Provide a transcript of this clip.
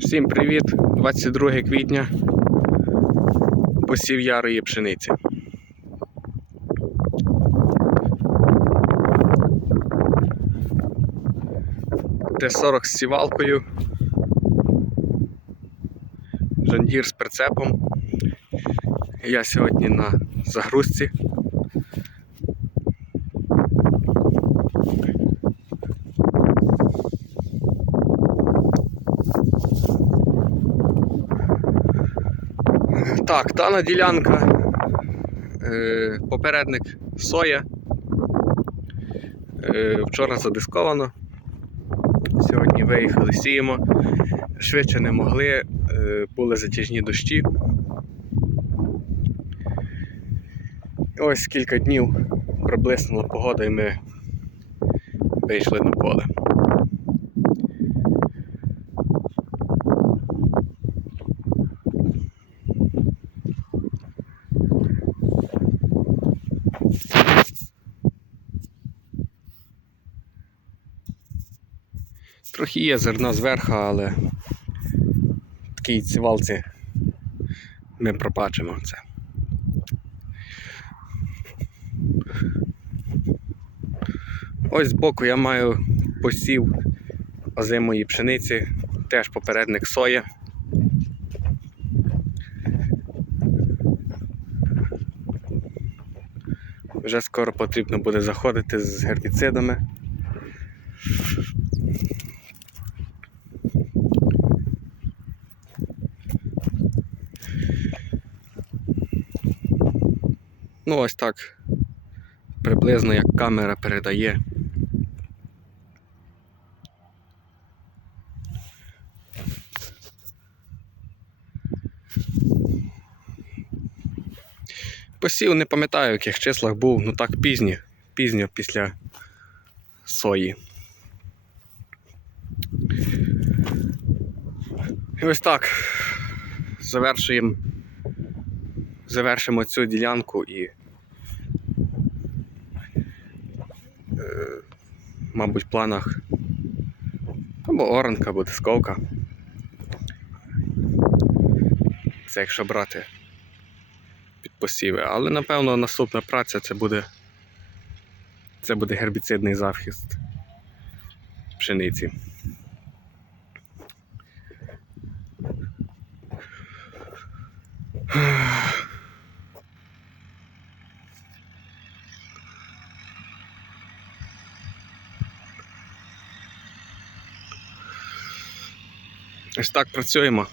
Всім привіт! 22 квітня. Посів ярої пшениці. Т-40 з сівалкою. Жандір з прицепом. Я сьогодні на загрузці. Так, дана ділянка. Е, попередник соя. Е, вчора задисковано. Сьогодні виїхали, сіємо. Швидше не могли, е, були затяжні дощі. Ось кілька днів приблиснула погода і ми вийшли на поле. Трохи є зерна зверху, але в такій цівалці ми пробачимо це. Ось збоку я маю посів озимої пшениці, теж попередник соя. Вже скоро потрібно буде заходити з гербіцидами. Ну, ось так. Приблизно як камера передає. Посів не пам'ятаю, в яких числах був, ну так пізньо, пізньо після сої. І ось так. Завершуємо. Завершимо цю ділянку і, е, мабуть, в планах або оранка, або дисковка. Це якщо брати під посіви. Але напевно наступна праця це буде це буде гербіцидний захист пшениці. Ось так працюємо.